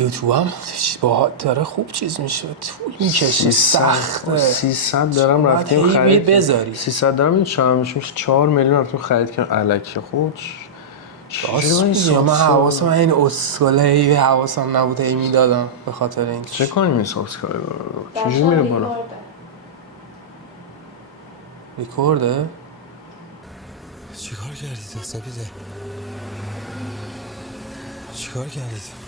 یوتیوب هم با داره خوب چیز میشه، طول میکشه، سخته. 300 درم رفتیم خرید بذاری 300 درم این چقدر میشه 4 میلیون رفتیم خرید کردیم الکی. خود من حواسم این اسکله هی حواسم نبود هی میدادم به خاطر این. چه کنیم این سابسکرایبر رو چجوری میره بالا؟ ریکورده؟ چیکار کردید سپیده؟ چیکار کردید؟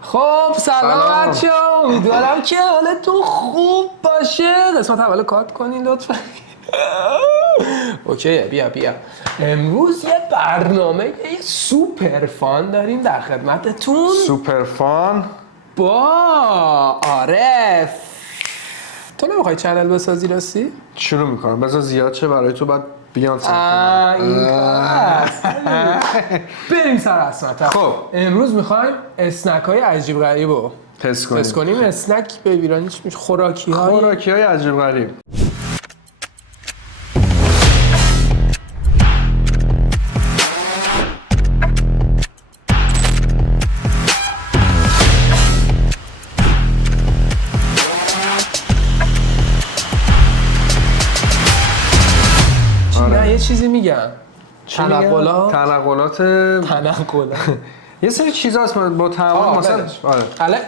خب سلام بچه‌ها، امیدوارم که حالتون خوب باشه. قسمت اول کات کنین لطفا. اوکی بیا امروز یه برنامه سوپر فان داریم در خدمتتون. سوپر فان با عارف. تو نمیخوای چنل بسازی راستی؟ شروع میکنم بذار زیاد چه برای تو بعد بیان این بریم سر قسمت. خب امروز میخوایم اسنک های عجیب غریب رو تست کنیم. اسنک به ایرانی چی میشه؟ خوراکی های عجیب غریب. یه چیزی میگم تنقلات یه سری چیزا هست با تعامل مثلا الان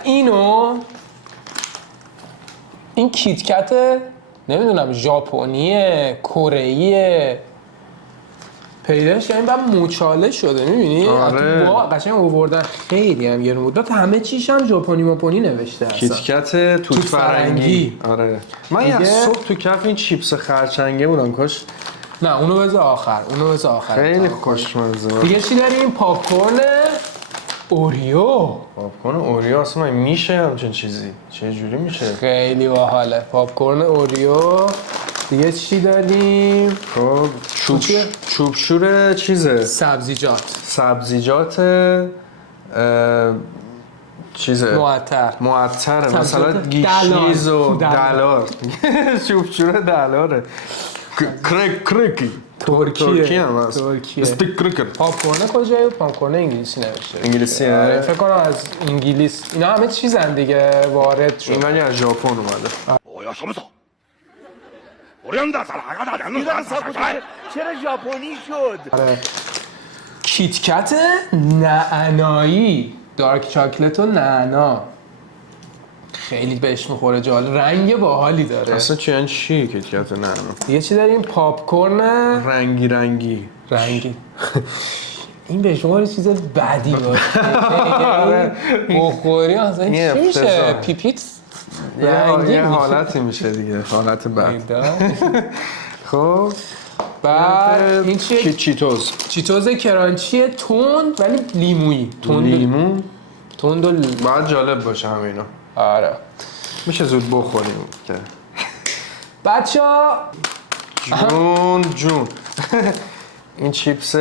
این کیتکت نمیدونم ژاپنیه کره‌ایه پیداش یعنی بعد موچاله شده میبینی؟ آره. قشنگ آوردن خیلی هم گرون بود. همه چیش هم ژاپنی نوشته هستن. کیتکت توت فرنگی. آره من یه صبح تو کف این چیپس خرچنگه بودم کاش. نه اونو بذار آخر. خیلی خوشمزه. دیگه چی داریم؟ پاپکورن اوریو. پاپکورن اوریو اصلا میشه همچین چیزی؟ چه جوری میشه؟ خیلی باحاله. پاپکورن اوریو. دیگه چی داریم؟ خب چوبشور چیزه؟ سبزیجات چیزه؟ معطره مثلا گیشنیز و دلار. چوبشور دلاره. کرکی ترکیه هم هست. استیک کرکر. پاپکورن کجایی؟ پاپکورن انگلیسی نوشته. انگلیسیه؟ فکر کنم از انگلیس. اینا همه چیزن دیگه وارد شد. این ولی از ژاپن اومده. چرا ژاپنی شد؟ کیتکت نعنایی، دارک چاکلت و نعنا. خیلی بهش میخوره، جالب، رنگ باحالی داره. اصلا چی کیتکت نعنا؟ یه چی داریم پاپکورن رنگی این به شما چیز بدی باشه بخوری اصلا چی میشه؟ پیپیت یه حالتی میشه دیگه، حالت بد. خب بعد این چیه؟ چیتوز کرانچیه تند ولی لیمویی. تند باید جالب باشه همینا. آره میشه زود بخوریم که بچه‌ها. جون این چیپس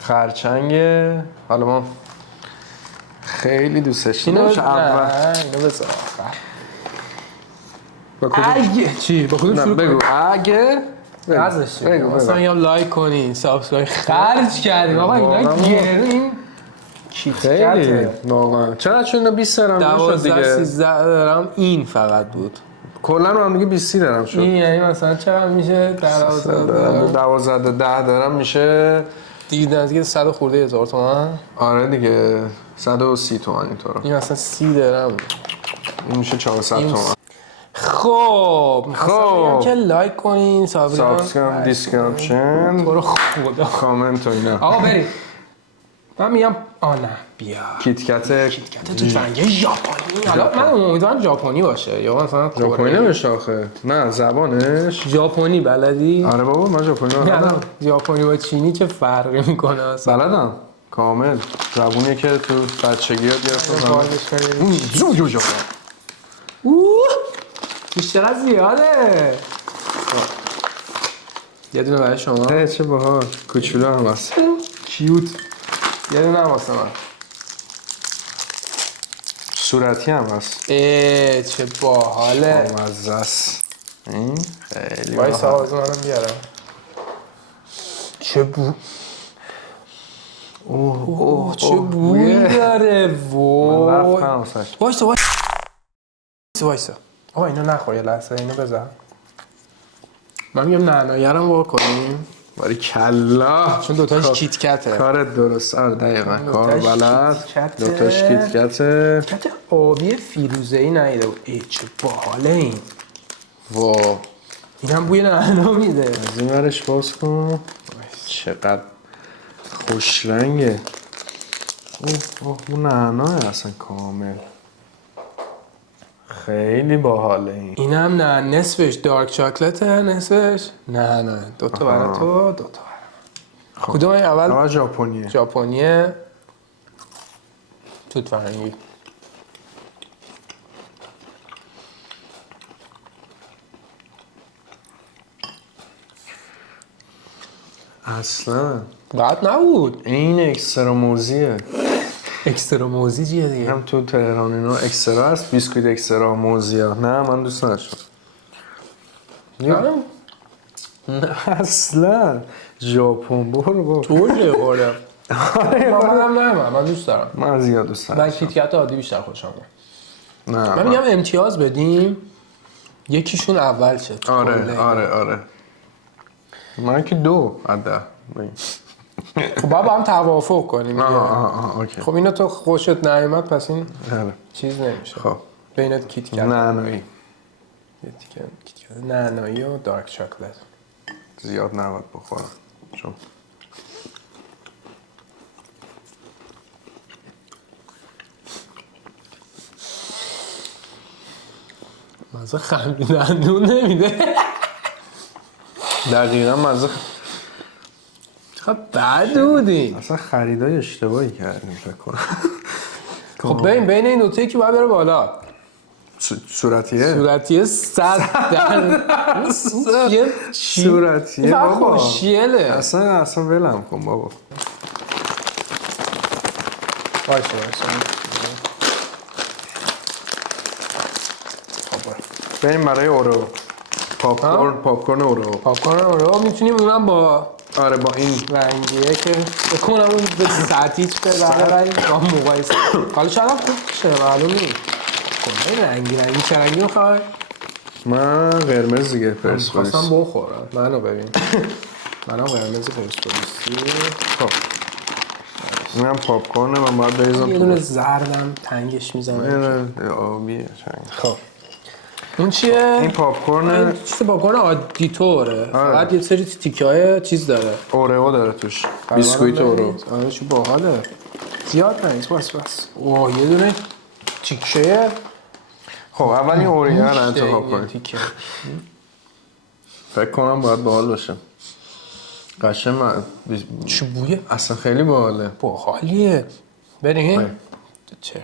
خرچنگه. حالا ما خیلی دوستش داریم. اینو بذار چی؟ با کدوم شروع بگو اگه بگو مثلا یا لایک کنین، سابسکرایب خرج کردیم. آقا اینا گرون خیلی واقعا. چون 20 درم شد دیگه. 13 درم این فقط بود. کلا هم دیگه 20 درم شد. این یعنی مثلا چقدر میشه؟ 12 10 درم میشه دیگه، نزدیک 100 خورده هزار تومان. آره دیگه 130 تومان اینطورا. این مثلا 30 درم. این میشه 400 تومان. خب که لایک کنین، سابسکرایب، دیسکریپشن، تو رو خدا کامنت و اینا. آقا بریم. من میگم نه بیا کیتکت تو فرنگی ژاپنی. حالا من امیدوارم ژاپنی باشه یا مثلا ژاپنی نمیشه آخه. نه زبانش ژاپنی بلدی؟ آره بابا من ژاپنی بلدم. ژاپنی با چینی چه فرقی میکنه اصلا؟ بلدم کامل. زبونیه که تو بچگی یاد گرفتم. زوجو ژاپن. بیشتر زیاده. یه دونه برای شما. چه باحال. کوچولو هم هست. کیوت. یه دونه هم واسه من. صورتی هم هست. چه باحاله. مزه است. این خیلی وای ساز منم بیارم. چه اوه چه بویی داره. وای وایسا آقا اینو نخور یه لحظه، اینو بذار. من میگم نعنایرم وا کنیم باری کلا چون دوتاش کیت کته. کارت درست. آره دقیقا کار بلد. دوتاش کیت کته. کت آبی فیروزه‌ای نیده بود. ای چه باحاله این. وا این هم بوی نعنا میده. از این ورش باز کن. چقدر خوش رنگه. اوه اون نعناه اصلا کامل. خیلی باحاله این. اینم نه نصفش دارک چاکلته نصفش نه دوتا برای تو دوتا برای کدوم این اول؟ ژاپنیه توت فرنگی. اصلا بعد نبود. این اکسترا موزیه. اکسترا موزی چیه دیگه؟ هم تو تهران اینا اکسترا هست. بیسکویت اکسترا موزیا. نه من دوست نداشتم. نه اصلا ژاپن برو با طوله خوردم. من دوست دارم. من زیاد دوست دارم. من کیت کت عادی بیشتر خوشم میاد. نه من میگم امتیاز بدیم یکیشون اول شه. آره من که 2 از 10. خب با هم توافق کنیم. اوکی. خب اینو تو خوشت نیومد پس این آره چیز نمیشه. خب بینت کیت کت نعنایی یه تیکه کیت کت نعنایی و دارک چاکلت. زیاد نباید بخورم چون مزه خمیدندون نمیده. دقیقا مزه خب بد بودین. اصلا خریدای اشتباهی کردیم فکر کنم. خب بین این دوتا که باید بره بالا. صورتیه 100 در صورتیه بابا خوشیله. اصلا ولم کن بابا. باشه بریم برای اورو. پاپکورن اورو میتونیم اونم با آره با این رنگیه که بکنم اون به سطحی چه برای با مقایسه. حالا شاید هم چرا معلوم نیست. خب رنگی چه رنگی میخوای؟ من قرمز دیگه پرسپولیس خواستم بخورم. منو ببین. منم قرمز پرسپولیسی. خب اینم پاپکورنه. من باید بریزم یه دونه زردم تنگش میزنم. آبیه خب اون چیه؟ این پاپکورن. این چیز پاپکورن عادی طوره. فقط یه سری تیکه‌های چیز داره. اورئو داره توش. بیسکویت اورئو. آره چه باحاله. زیاد نیست بس. اوه یه دونه تیکه. خب اول این اورئو رو انتخاب کنیم. فکر کنم باید باحال باشه. قشنگ چه بویه؟ اصلا خیلی باحاله. باحالیه. بریم. چرز.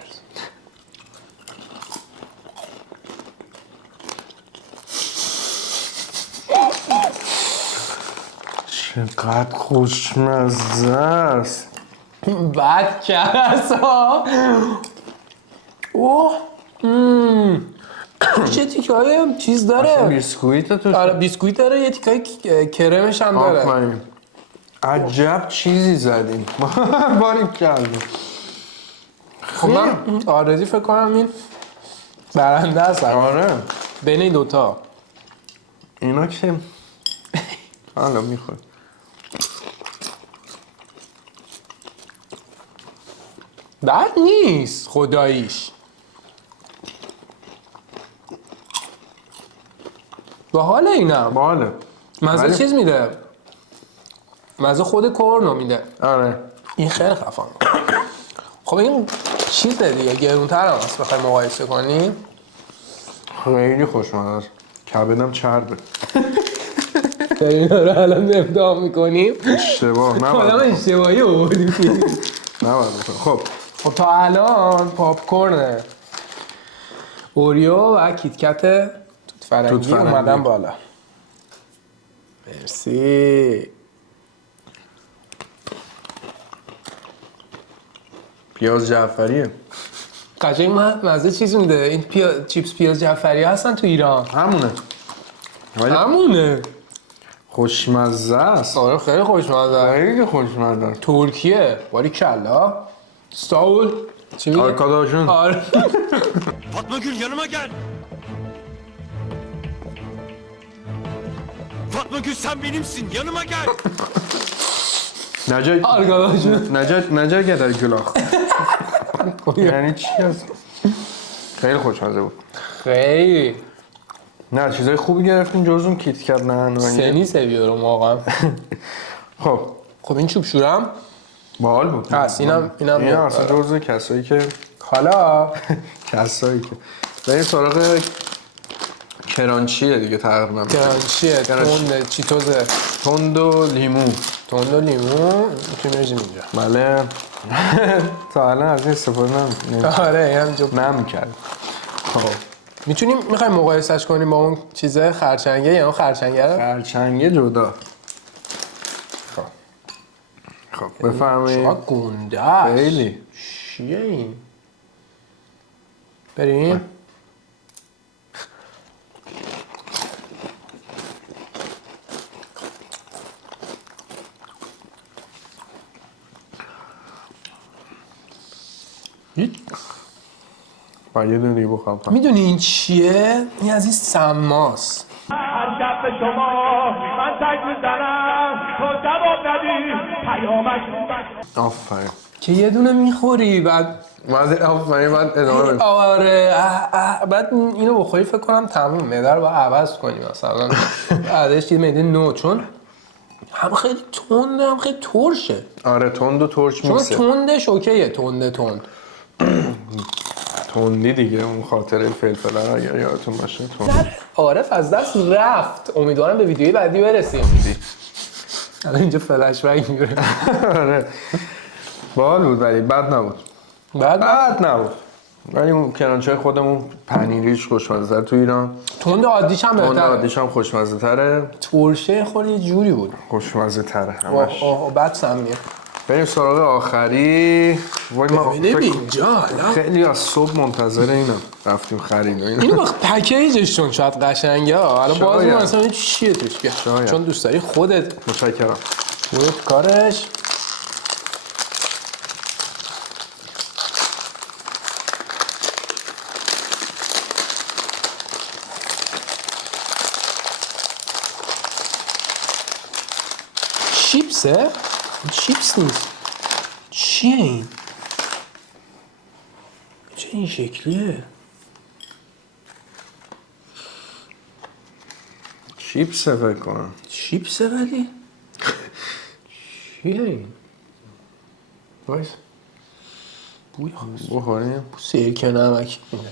چقدر خوشمزه است. بد کرد ها. اوه چه تیکه های چیز داره. بیسکویت توش. آره بیسکویت داره. یه تیکه های کرمش هم داره. عجب چیزی زدیم. باری کردیم. خب من آردی فکر کنم این برنده است. آره بین این دوتا اینا که حالا میخواد. بد نیست خداییش. باحاله اینم. باحاله. مزه چیز میده. مزه خود کورنو میده. آره این خیلی خفن. خب این چیزه دیگه گرونتر هم هست بخوای مقایسه کنی. خیلی خوشمزه است. کبدم چربه. داریم رو الان ابداع میکنیم. اشتباه حالا اشتباهی آوردیم. نباید بکنم. خب تا الان پاپکورن اوریو و کیت کت توت فرنگی اومدن بالا. مرسی. پیاز جعفریه. قشنگ مزه چیز میده. این چیپس پیاز جعفری هستن تو ایران. همونه. همونه. خوشمزه است. آره خیلی خوشمزه. خیلی خوشمزه است. ترکیه باری کلا ساول چی میگه؟ آرکاداشون. آره Fatma Gül yanıma gel. Fatma Gül sen benimsin. Yanıma gel. نجا آرکاداشون نجا گدر گلاخ. یعنی چی هست؟ خیلی خوشمزه بود. خیلی نه چیزای خوبی گرفتیم جز اون کیت کت نه سنی سویارم واقعا. خب این چوب شورم باحال بود. هست اینم اصلا جز کسایی که حالا کسایی که بریم سراغ کرانچیه دیگه تقریبا. کرانچیه تند چیتوزه تند و لیمو. تند و لیمو که میرزیم اینجا. بله تا الان از این استفاده آره همینجا نمی‌کرد. خب میخوایم مقایسش کنیم با اون چیزه خرچنگه یا اون خرچنگه رو؟ خرچنگه جدا. خب بفرمایید. چقدر گنده است. خیلی چیه این؟ بریم با یه دونه دیگه بخورم. میدونی این چیه؟ این از این سماس. هر شب به شما من تک میزنم تو جواب ندی پیامک آفرین. که یه دونه میخوری بعد آفرین بعد ادامه بدیم. آره بعد اینو بخوری فکر کنم تموم معده رو باید عوض کنی مثلا بعدش یه معده نو چون هم خیلی تنده هم خیلی ترشه. آره تند و ترش چون میکسه. تندش اوکیه تند تندی دیگه اون خاطره فلفل رو اگر یادتون باشه تند. عارف از دست رفت. امیدوارم به ویدیوی بعدی برسیم. الان اینجا فلش بک میره. آره باحال بود ولی بد نبود. بد نبود. ولی اون کرانچای خودمون پنیریش خوشمزه تو ایران. تند عادیش هم تند بهتره. عادیش هم خوشمزه تره. ترشه خود یه جوری بود. خوشمزه تره همش. بعد سمیه. بریم سراغ آخری. وای ما ببینیم اینجا حالا خیلی از صبح منتظر اینم رفتیم خرید و اینا. اینو وقت پکیجشون شاید قشنگه ها. الان باز شاید. مثلا چیه توش بیا شاید. چون دوست داری خودت متشکرم. بود کارش. چیپسه؟ چیپس نیست. چیه این؟ چه این شکلیه؟ چیپسه فکر کنم. چیپسه ولی؟ چیه این؟ وایس بوی هست. بخوریم. سرکه نمک اینه.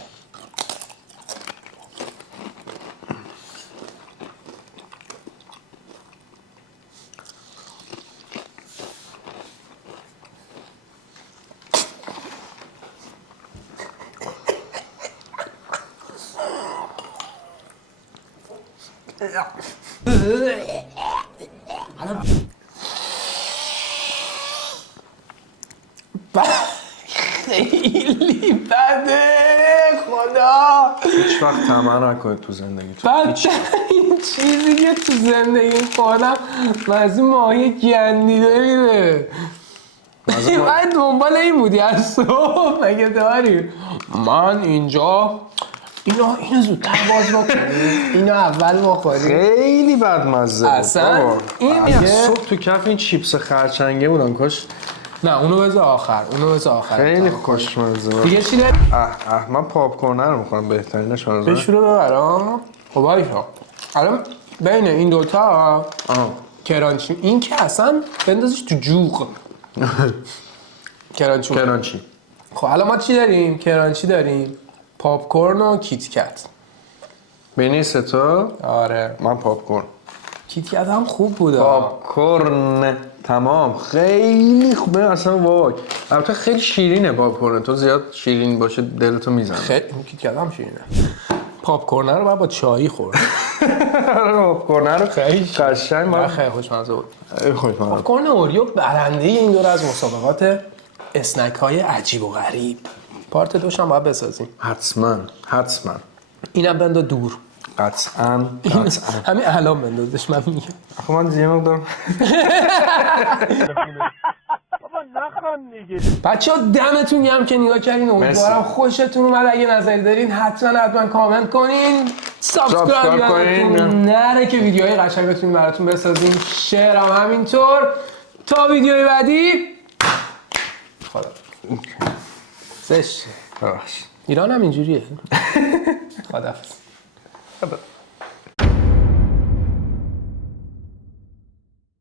خیلی بده خدا. هیچ وقت طمع نکنید تو زندگیتون. بعد این چیزی که تو زندگی خودم من از این ماهی گندیده میره. باید دنبال این بودی از صبح مگه داری؟ من اینجا اینو زودتر باز بکنی اینو اول بخوری. خیلی بدمزه بود. اصلا این اگه صبح تو کف این چیپس خرچنگه بودن کاش. نه اونو بذار آخر. خیلی خوشمزه بود. دیگه چی داری؟ من پاپ کورن رو میخورم بهترینش به نظرم. بشورو ببرم. خب وایسا الان بین این دوتا کرانچی این که اصلا بندازش تو جوغ. کرانچی. خب الان ما چی داریم؟ کرانچی داریم، پاپ کورن و کیت کت. بین سه تا آره من پاپ کورن. کیت کت هم خوب بود. پاپ کورن تمام خیلی خوبه اصلا. وای البته خیلی شیرینه پاپ کورن. تو زیاد شیرین باشه دلتو میزنه. خیلی کیت کت هم شیرینه. پاپ کورن رو باید با چایی خورد. پاپ کورن رو خیلی قشنگ خیلی خوشمزه بود. پاپ کورن اوریو برنده این دور از مسابقات اسنک های عجیب و غریب. پارت دوش هم باید بسازیم. حتما اینم بنده دور. قطعا همین الان بندازش من میگم. آخه من دیگه مقدار بچه ها دمتون گرم که نگاه کردین. امیدوارم خوشتون اومد. اگه نظری دارین حتما کامنت کنین. سابسکرایب کنین نره که ویدیوهای قشنگ بتونیم براتون بسازیم. شیر هم همینطور. تا ویدیوی بعدی خدا زشت. ایران هم اینجوریه. خداحافظ.